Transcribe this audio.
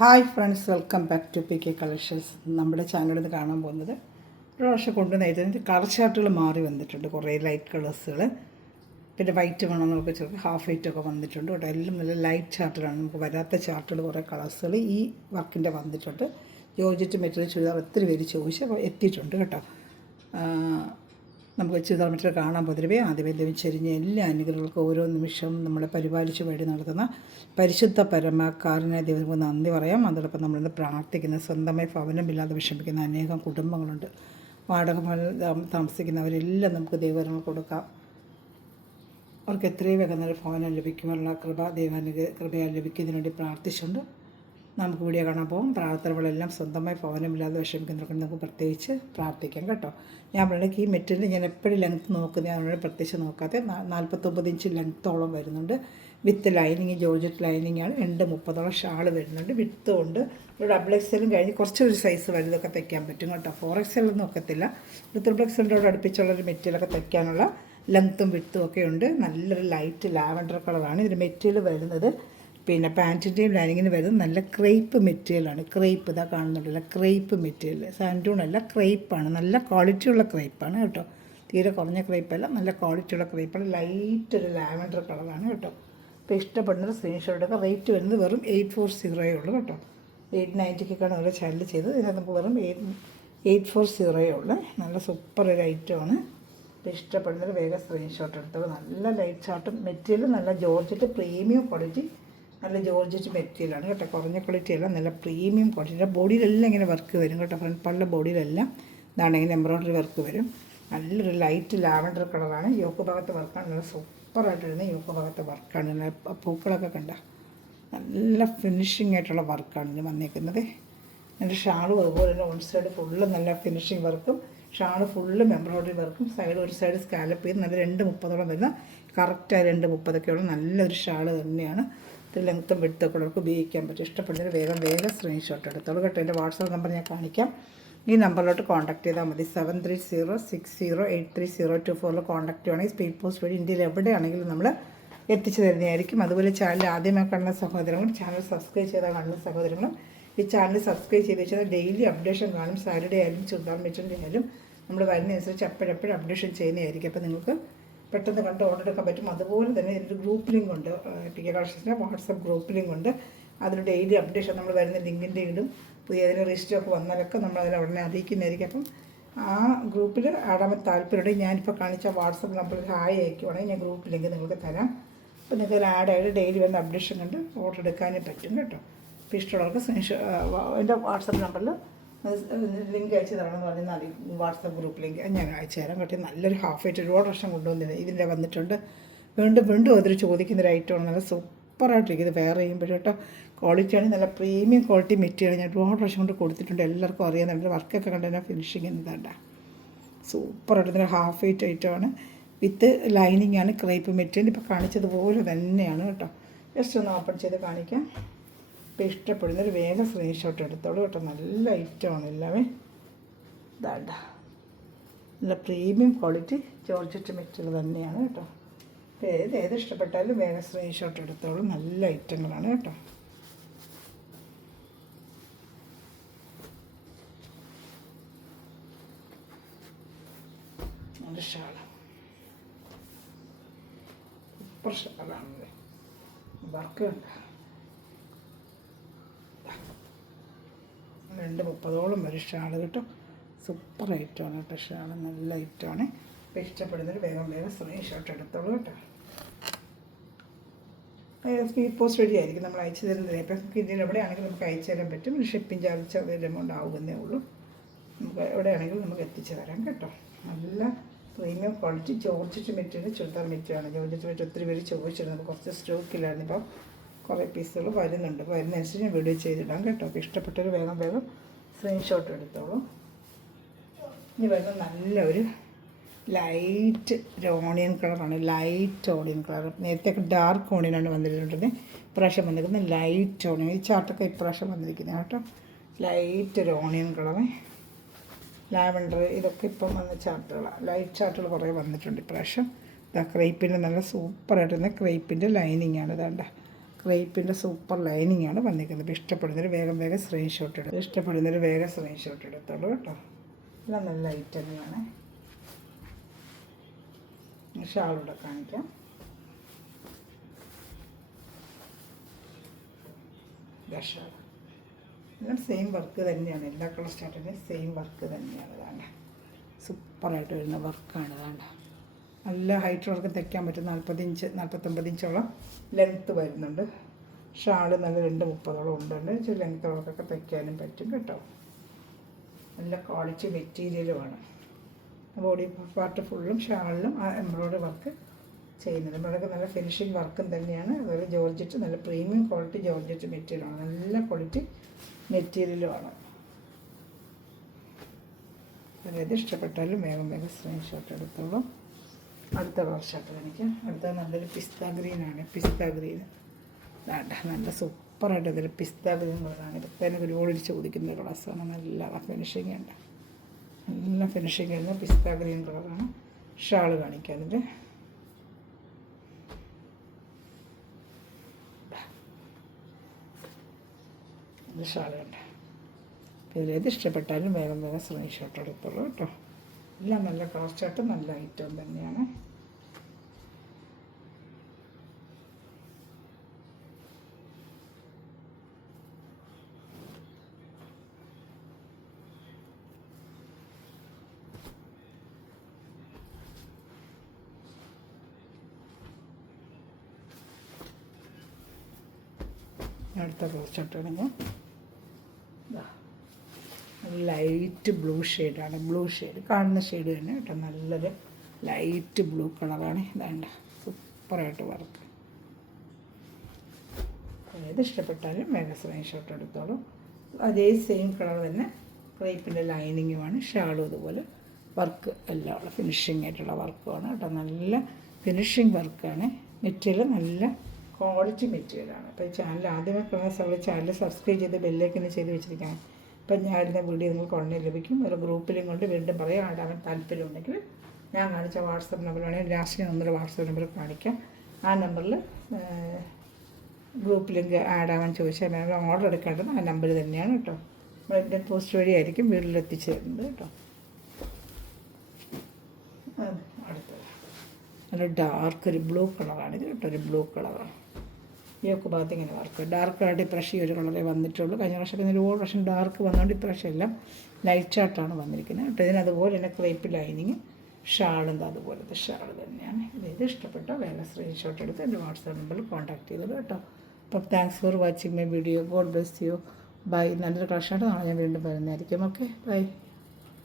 Hi friends, welcome back to P K collections. നമ്മുടെ ചാനലിൽ നിന്ന് കാണാൻ പോകുന്നത് പ്രാവശ്യം കൊണ്ടുവന്നിട്ട് കളർ ചാർട്ടുകൾ മാറി വന്നിട്ടുണ്ട്. കുറേ ലൈറ്റ് കളേഴ്സുകൾ, പിന്നെ വൈറ്റ് വേണമെന്നൊക്കെ ചോദിച്ചാൽ ഹാഫ് വൈറ്റൊക്കെ വന്നിട്ടുണ്ട് കേട്ടോ. എല്ലാം നല്ല ലൈറ്റ് ചാർട്ടുകളാണ്. നമുക്ക് വരാത്ത ചാർട്ടുകൾ കുറേ കളേഴ്സുകൾ ഈ വർക്കിൻ്റെ വന്നിട്ടുണ്ട്. ജോർജറ്റ് മെറ്റീരിയൽ ചുരിദാർ ഒത്തിരി പേര് ചോദിച്ച് എത്തിയിട്ടുണ്ട് കേട്ടോ. നമുക്ക് ചുരിദാർ മെറ്റീരിയൽ കാണാൻ പൊതുവേ ആദ്യമേ ചെരിഞ്ഞ എല്ലാ അനുഗ്രഹങ്ങൾക്കും ഓരോ നിമിഷവും നമ്മൾ പരിപാലിച്ച് വഴി നടത്തുന്ന പരിശുദ്ധ പരമക്കാരനെ ദൈവങ്ങൾക്ക് നന്ദി പറയാം. അതോടൊപ്പം നമ്മളിന്ന് പ്രാർത്ഥിക്കുന്ന സ്വന്തമായി ഭവനമില്ലാതെ വിഷമിക്കുന്ന അനേകം കുടുംബങ്ങളുണ്ട്. വാടക താമസിക്കുന്നവരെല്ലാം നമുക്ക് ദൈവങ്ങൾ കൊടുക്കാം. അവർക്ക് എത്രയും വേഗം നല്ല ഭവനം ലഭിക്കുമെന്നുള്ള കൃപയാൽ ലഭിക്കുന്നതിന് വേണ്ടി പ്രാർത്ഥിച്ചുകൊണ്ട് നമുക്ക് വീഡിയോ കാണാൻ പോകും. പ്രാർത്ഥനകളെല്ലാം സ്വന്തമായി ഭവനമില്ലാതെ വിഷമിക്കുന്നവർക്ക് നമുക്ക് പ്രത്യേകിച്ച് പ്രാർത്ഥിക്കാം കേട്ടോ. ഞാൻ പറയുന്നത് ഈ മെറ്റീരിയൽ ഞാൻ എപ്പോഴും ലെങ്ത്ത് നോക്കുന്നത്, അവരുടെ പ്രത്യേകിച്ച് നോക്കാതെ 49 ഇഞ്ച് ലെങ്ത്തോളം വരുന്നുണ്ട്. വിത്ത് ലൈനിങ്, ജോർജറ്റ് ലൈനിങ്ങാണ്. 230 ഷാൾ വരുന്നുണ്ട്. വിത്തും ഉണ്ട്. ഒരു ഡബിൾ എക്സലും കഴിഞ്ഞ് കുറച്ചൊരു സൈസ് വലുതൊക്കെ തയ്ക്കാൻ പറ്റും കേട്ടോ. 4XL ഒന്നും ഒക്കത്തില്ല. ഒരു ത്രിബിൾ എക്സലിൻ്റെ അടുപ്പിച്ചുള്ളൊരു മെറ്റീരിയലൊക്കെ തയ്ക്കാനുള്ള ലെങ്ത്തും വിത്തും ഒക്കെ ഉണ്ട്. നല്ലൊരു ലൈറ്റ് ലാവൻഡർ കളറാണ് ഇതിന് മെറ്റീരിയൽ വരുന്നത്. പിന്നെ പാൻറ്റിൻ്റെയും ലൈനിങ്ങിന് വരുന്നത് നല്ല ക്രേപ്പ് മെറ്റീരിയലാണ്. ക്രേപ്പ് ഇതാ കാണുന്നുണ്ടല്ലോ, ക്രേപ്പ് മെറ്റീരിയൽ. സാൻഡൂണല്ല, ക്രേപ്പാണ്. നല്ല ക്വാളിറ്റിയുള്ള ക്രേപ്പാണ് കേട്ടോ. തീരെ കുറഞ്ഞ ക്രേപ്പല്ല, നല്ല ക്വാളിറ്റിയുള്ള ക്രേപ്പാണ്. ലൈറ്റ് ഒരു ലാവൻഡർ കളറാണ് കേട്ടോ. അപ്പോൾ ഇഷ്ടപ്പെടുന്നത് സ്ക്രീൻഷോട്ട് എടുക്കുക. റേറ്റ് വരുന്നത് വെറും 840 ഉള്ളൂ കേട്ടോ. 890ക്കാണ് ഓരോ ചാനൽ ചെയ്തത്. ഇതിനകത്ത് നമുക്ക് വെറും 840 ഉള്ളൂ. നല്ല സൂപ്പർ ഒരു ഐറ്റമാണ്. അപ്പോൾ ഇഷ്ടപ്പെടുന്നത് വേഗം സ്ക്രീൻഷോട്ട് എടുത്തോളൂ. നല്ല ലൈറ്റ് ചാർട്ടും മെറ്റീരിയൽ നല്ല ജോർജറ്റ് പ്രീമിയം ക്വാളിറ്റി, നല്ല ജോർജറ്റ് മെറ്റീരിയലാണ് കേട്ടോ. കുറഞ്ഞ ക്വാളിറ്റി അല്ല, നല്ല പ്രീമിയം ക്വാളിറ്റി. ബോഡിയിലെല്ലാം ഇങ്ങനെ വർക്ക് വരും കേട്ടോ. ഫ്രണ്ട് പാർട്ടിലെ ബോഡിയിലെല്ലാം ഇതാണെങ്കിൽ എംബ്രോയ്ഡറി വർക്ക് വരും. നല്ലൊരു ലൈറ്റ് ലാവൻഡർ കളറാണ്. യോക്ക് ഭാഗത്തെ വർക്കാണ്. നല്ല സൂപ്പറായിട്ട് വരുന്ന യോക്ക് ഭാഗത്തെ വർക്കാണ്. നല്ല പൂക്കളൊക്കെ കണ്ട നല്ല ഫിനിഷിംഗ് ആയിട്ടുള്ള വർക്കാണ് ഇതിന് വന്നേക്കുന്നത്. എൻ്റെ ഷാളും അതുപോലെ തന്നെ വൺ സൈഡ് ഫുള്ള് നല്ല ഫിനിഷിംഗ് വർക്കും, ഷാള് ഫുള്ളും എംബ്രോയ്ഡറി വർക്കും, സൈഡ് ഒരു സൈഡ് സ്കാലപ്പ് ചെയ്ത് നല്ല 230 വരുന്ന കറക്റ്റായി 230 നല്ലൊരു ഷാള് തന്നെയാണ്. ഇത് ലെങ്ത്തും വിടുത്തൊക്കെ ഉള്ളവർക്ക് ഉപയോഗിക്കാൻ പറ്റും. ഇഷ്ടപ്പെടുന്നതിന് വേഗം സ്ക്രീൻഷോട്ട് എടുത്തോളൂ കേട്ടോ. എൻ്റെ വാട്സാപ്പ് നമ്പർ ഞാൻ കാണിക്കാം. ഈ നമ്പറിലോട്ട് കോൺടാക്ട് ചെയ്താൽ മതി. 7306083024 കോൺടാക്ട് ചെയ്യുകയാണെങ്കിൽ സ്പീഡ് പോസ്റ്റ് വഴി ഇന്ത്യയിൽ എവിടെയാണെങ്കിലും നമ്മൾ എത്തിച്ചു തരുന്നതായിരിക്കും. അതുപോലെ ചാനൽ ആദ്യമായി കാണുന്ന സഹോദരങ്ങളും ചാനൽ സബ്സ്ക്രൈബ് ചെയ്താൽ കാണുന്ന സഹോദരങ്ങളും ഈ ചാനൽ സബ്സ്ക്രൈബ് ചെയ്ത് വെച്ചാൽ ഡെയിലി അപ്ഡേഷൻ കാണും. സാറ്റർഡേ ആയാലും ചുരിദാർ മെറ്റീരിയൽ ആയാലും നമ്മൾ വരുന്നതനുസരിച്ച് എപ്പോഴെപ്പോഴും അപ്ഡേഷൻ ചെയ്യുന്നതായിരിക്കും. അപ്പോൾ നിങ്ങൾക്ക് പെട്ടെന്ന് കണ്ട് ഓർഡർ എടുക്കാൻ പറ്റും. അതുപോലെ തന്നെ ഒരു ഗ്രൂപ്പ് ലിങ്ക് ഉണ്ട്, പി കെ കളക്ഷൻസിൻ്റെ വാട്സപ്പ് ഗ്രൂപ്പ് ലിങ്ക് ഉണ്ട്. അതിൽ ഡെയിലി അപ്ഡേഷൻ നമ്മൾ വരുന്ന ലിങ്കിൻ്റെ ഇടും. പുതിയ ഏതെങ്കിലും രജിസ്റ്ററൊക്കെ വന്നാലൊക്കെ നമ്മൾ അതിൽ ഉടനെ അറിയിക്കുന്നതായിരിക്കും. അപ്പം ആ ഗ്രൂപ്പിൽ ആടാൻ താല്പര്യമുണ്ടെങ്കിൽ ഞാനിപ്പോൾ കാണിച്ച വാട്സപ്പ് നമ്പറിൽ ഹായ് അയക്കുവാണെങ്കിൽ ഞാൻ ഗ്രൂപ്പ് ലിങ്ക് നിങ്ങൾക്ക് തരാം. അപ്പോൾ നിങ്ങൾക്ക് അതിൽ ആഡായിട്ട് ഡെയിലി വരുന്ന അപ്ഡേഷൻ കണ്ട് ഓർഡർ എടുക്കാനേ പറ്റും കേട്ടോ. അപ്പോൾ ഇഷ്ടമുള്ളവർക്ക് എൻ്റെ വാട്സപ്പ് നമ്പറിൽ ലിങ്ക് അയച്ചു തരണമെന്ന് പറഞ്ഞാൽ വാട്സപ്പ് ഗ്രൂപ്പ് ലിങ്ക് ഞാൻ അയച്ചു തരാം കേട്ടോ. നല്ലൊരു ഹാഫ് ആയിട്ട് ഒരുപാട് വർഷം കൊണ്ടുവന്നില്ല ഇതിൻ്റെ വന്നിട്ടുണ്ട്. വീണ്ടും അതൊരു ചോദിക്കുന്നൊരു ഐറ്റമാണ്. നല്ല സൂപ്പറായിട്ടിരിക്കുന്നത് വെയർ ചെയ്യുമ്പോൾ കേട്ടോ. ക്വാളിറ്റിയാണ് നല്ല പ്രീമിയം ക്വാളിറ്റി മെറ്റീരിയൽ. ഞാൻ ഒരുപാട് വർഷം കൊണ്ട് കൊടുത്തിട്ടുണ്ട്. എല്ലാവർക്കും അറിയാം. നമ്മുടെ വർക്കൊക്കെ കണ്ടതിനാൽ ഫിനിഷിങ് എന്താണ്ട സൂപ്പറായിട്ട് നല്ല ഹാഫ് വെയ്റ്റ് ഐറ്റമാണ്. വിത്ത് ലൈനിങ് ആണ്. ക്രേപ്പ് മെറ്റീരിയൽ ഇപ്പോൾ കാണിച്ചതുപോലെ തന്നെയാണ് കേട്ടോ. ജസ്റ്റ് ഒന്ന് ഓപ്പൺ ചെയ്ത് കാണിക്കാം. ഇപ്പോൾ ഇഷ്ടപ്പെടുന്നൊരു വേഗം സ്ക്രീൻഷോട്ട് എടുത്തോളൂ കേട്ടോ. നല്ല ഐറ്റമാണ് എല്ലാവേ. ഇതാണ്ട നല്ല പ്രീമിയം ക്വാളിറ്റി ജോർജറ്റ് മെറ്റീരിയൽ തന്നെയാണ് കേട്ടോ. അപ്പോൾ ഏത് ഇഷ്ടപ്പെട്ടാലും വേഗം സ്ക്രീൻഷോട്ട് എടുത്തോളൂ. നല്ല ഐറ്റങ്ങളാണ് കേട്ടോ. നല്ല ഷാള്, സൂപ്പർ ഷാളാണല്ലേ. വർക്ക് ഉണ്ട്. 230 വരെ ഷാള് കേട്ടോ. സൂപ്പർ ഐറ്റമാണ് കേട്ടോ. ഷാള് നല്ല ഐറ്റമാണ്. അപ്പോൾ ഇഷ്ടപ്പെടുന്നൊരു വേഗം സ്ക്രീൻഷോട്ട് എടുത്തോളൂ കേട്ടോ. സ്പീഡ് പോസ്റ്റ് വഴിയായിരിക്കും നമ്മൾ അയച്ചു തരുന്നത്. ഇപ്പോൾ നമുക്ക് ഇന്ത്യയിൽ എവിടെയാണെങ്കിലും നമുക്ക് അയച്ചു തരാൻ പറ്റും. ഷിപ്പിംഗ് ചാർജ് ഒരു എമൗണ്ട് ആവുന്നേ ഉള്ളൂ. നമുക്ക് എവിടെയാണെങ്കിലും നമുക്ക് എത്തിച്ചു തരാം കേട്ടോ. നല്ല premium quality georgette material churidar മെറ്റീരിയലാണ്. ജോർജറ്റ് മെറ്റീരിയൽ ഒത്തിരി പേര് ചോദിച്ചിരുന്നു. നമുക്ക് കുറച്ച് സ്റ്റോക്കില്ലായിരുന്നു. ഇപ്പോൾ കുറേ പീസുകൾ വരുന്നുണ്ട്. വരുന്നതനുസരിച്ച് ഞാൻ വീഡിയോ ചെയ്തിടാം കേട്ടോ. അപ്പോൾ ഇഷ്ടപ്പെട്ടൊരു വേഗം സ്ക്രീൻഷോട്ട് എടുത്തോളൂ. ഇനി വരുന്നത് നല്ലൊരു ലൈറ്റ് ഓണിയൻ കളറാണ്. Light onion colour. നേരത്തെയൊക്കെ ഡാർക്ക് ഓണിയനാണ് വന്നിട്ടുള്ളത്. ഇപ്രാവശ്യം വന്നിരിക്കുന്നത് ലൈറ്റ് ഓണിയൻ. ഈ ചാർട്ടൊക്കെ ഇപ്രാവശ്യം വന്നിരിക്കുന്നത് കേട്ടോ. ലൈറ്റ് ഒരു ഓണിയൻ കളറ്, ലാവൻഡർ, ഇതൊക്കെ ഇപ്പം വന്ന ചാർട്ടുകളാണ്. ലൈറ്റ് ചാർട്ടുകൾ കുറേ വന്നിട്ടുണ്ട് ഇപ്രാവശ്യം. ക്രേപ്പിൻ്റെ നല്ല സൂപ്പറായിട്ട് തന്നെ ക്രേപ്പിൻ്റെ ലൈനിങ് ആണ്. ഇതാണ്ട ക്രേപ്പിൻ്റെ സൂപ്പർ ലൈനിങ്ങാണ് വന്നിരിക്കുന്നത്. ഇഷ്ടപ്പെടുന്നൊരു വേഗം സ്ക്രീൻഷോട്ട് എടുക്കും. ഇഷ്ടപ്പെടുന്നൊരു വേഗം സ്ക്രീൻഷോട്ട് എടുത്തോളൂ കേട്ടോ. എല്ലാം നല്ല ഐറ്റങ്ങളാണ്. ഷാളൂടെ കാണിക്കാം. ഷാൾ എല്ലാം സെയിം വർക്ക് തന്നെയാണ്. എല്ലാ കളർ സ്റ്റാർട്ടിനും സെയിം വർക്ക് തന്നെയാണ്. ഇതാണ്ട് സൂപ്പറായിട്ട് വരുന്ന വർക്കാണ്. ഇതാണ്ട് നല്ല ഹൈറ്റ് വർക്ക് തയ്ക്കാൻ പറ്റും. 40 ഇഞ്ച് 49 ഇഞ്ചോളം ലെങ്ത്ത് വരുന്നുണ്ട്. ഷാള് നല്ല 2.30 ഉണ്ട്. ഇച്ചിരി ലെങ്ത്ത് വർക്കൊക്കെ തയ്ക്കാനും പറ്റും കേട്ടോ. നല്ല ക്വാളിറ്റി മെറ്റീരിയലുമാണ്. ബോഡി പാർട്ട് ഫുള്ളും ഷാളിലും ആ എംബ്രോയ്ഡറി വർക്ക് ചെയ്യുന്നത്. എംബ്രോയ്ഡറി നല്ല ഫിനിഷിങ് വർക്കും തന്നെയാണ്. അതുപോലെ ജോർജറ്റ് നല്ല പ്രീമിയം ക്വാളിറ്റി ജോർജറ്റ് മെറ്റീരിയലാണ്. നല്ല ക്വാളിറ്റി മെറ്റീരിയലുമാണ്. അതായത് ഇഷ്ടപ്പെട്ടാലും വേഗം സ്ക്രീൻഷോട്ട് എടുത്തോളൂ. അടുത്ത കളർ ഷർട്ട് കാണിക്കാം. അടുത്ത നല്ലൊരു പിസ്ത ഗ്രീനാണ്. പിസ്ത ഗ്രീൻ വേണ്ട, നല്ല സൂപ്പറായിട്ട് ഇതൊരു പിസ്ത ഗ്രീൻ കളറാണ്. ഇതൊക്കെ തന്നെ ഒരുപാട് ചോദിക്കുന്ന കളേഴ്സാണ്. നല്ല ഫിനിഷിങ് ഉണ്ട്. നല്ല ഫിനിഷിങ് വരുന്ന പിസ്ത ഗ്രീൻ കളറാണ്. ഷാള് കാണിക്കാം. അതിൻ്റെ ഷാള് കണ്ട. ഇതിലേത് ഇഷ്ടപ്പെട്ടാലും വേഗം സ്ക്രീൻഷോട്ട് എടുത്തോളൂ കേട്ടോ. എല്ലാം നല്ല കളർ ചാർട്ട്, നല്ല ഐറ്റം തന്നെയാണ്. അടുത്ത കളർ ചാർട്ടാണെങ്കിൽ ലൈറ്റ് ബ്ലൂ ഷെയ്ഡാണ്. ബ്ലൂ ഷെയ്ഡ് കാണുന്ന ഷെയ്ഡ് തന്നെ കേട്ടോ. നല്ലൊരു ലൈറ്റ് ബ്ലൂ കളറാണ്. ഇതാണ്ട സൂപ്പറായിട്ട് വർക്ക്. ഏത് ഇഷ്ടപ്പെട്ടാലും വേഗം സ്ക്രീൻഷോട്ട് എടുത്തോളൂ. അതേ സെയിം കളർ തന്നെ ക്രേപ്പിൻ്റെ ലൈനിങ്ങുമാണ്. ഷാളും അതുപോലെ വർക്ക് എല്ലാം ഫിനിഷിംഗ് ആയിട്ടുള്ള വർക്കുമാണ് കേട്ടോ. നല്ല ഫിനിഷിംഗ് വർക്കാണ്. മെറ്റീരിയൽ നല്ല ക്വാളിറ്റി മെറ്റീരിയലാണ്. അപ്പോൾ ഈ ചാനൽ ആദ്യമേ കാണുന്ന ചാനൽ സബ്സ്ക്രൈബ് ചെയ്ത് ബെല്ലൈക്കൻ ചെയ്ത് വെച്ചിരിക്കാം. അപ്പം ഞാൻ ഇടുന്ന വീഡിയോ നിങ്ങൾക്ക് ഉടനെ ലഭിക്കും. ഒരു ഗ്രൂപ്പിലും കൊണ്ട് വീണ്ടും പറയാം. ആടാൻ താല്പര്യമുണ്ടെങ്കിൽ ഞാൻ കാണിച്ച വാട്സപ്പ് നമ്പറാണെങ്കിൽ ലാസ്റ്റ് നമ്പർ വാട്സപ്പ് നമ്പർ കാണിക്കാം. ആ നമ്പറിൽ ഗ്രൂപ്പ് ലിങ്ക് ആഡാവാൻ ചോദിച്ചാൽ ഞാൻ ഓർഡർ എടുക്കേണ്ടത് ആ നമ്പർ തന്നെയാണ് കേട്ടോ. ഇന്ത്യൻ പോസ്റ്റ് വഴിയായിരിക്കും വീട്ടിലെത്തിച്ച് തരുന്നത് കേട്ടോ. അടുത്തത് നല്ല ഡാർക്ക് ഒരു ബ്ലൂ കളറാണിത് കേട്ടോ. ഒരു ബ്ലൂ കളറാണ്. ഈ ഒക്കെ ഭാഗത്ത് ഇങ്ങനെ വർക്ക് ഡാർക്കായിട്ട് ഇപ്രാവശ്യം ഈ ഒരു കളറേ വന്നിട്ടുള്ളൂ. കഴിഞ്ഞ പ്രാവശ്യം ഒരുപാട് പ്രാവശ്യം ഡാർക്ക് വന്നുകൊണ്ട് ഇപ്രാവശ്യം എല്ലാം ലൈറ്റ് ചാർട്ടാണ് വന്നിരിക്കുന്നത് കേട്ടോ. ഇതിനതുപോലെ തന്നെ ക്രേപ്പ് ലൈനിങ് ഷാളും അതുപോലത്തെ ഷാൾ തന്നെയാണ്. ഇത് ഇഷ്ടപ്പെട്ടോ വേറെ സ്ക്രീൻഷോട്ട് എടുത്ത് എൻ്റെ വാട്സാപ്പ് നമ്പറിൽ കോൺടാക്ട് ചെയ്തത് കേട്ടോ. അപ്പം thanks for watching my video. God bless you. Bye. നല്ലൊരു കളക്ഷനായിട്ട് നാളെ ഞാൻ വീണ്ടും വരുന്നതായിരിക്കും. Okay by.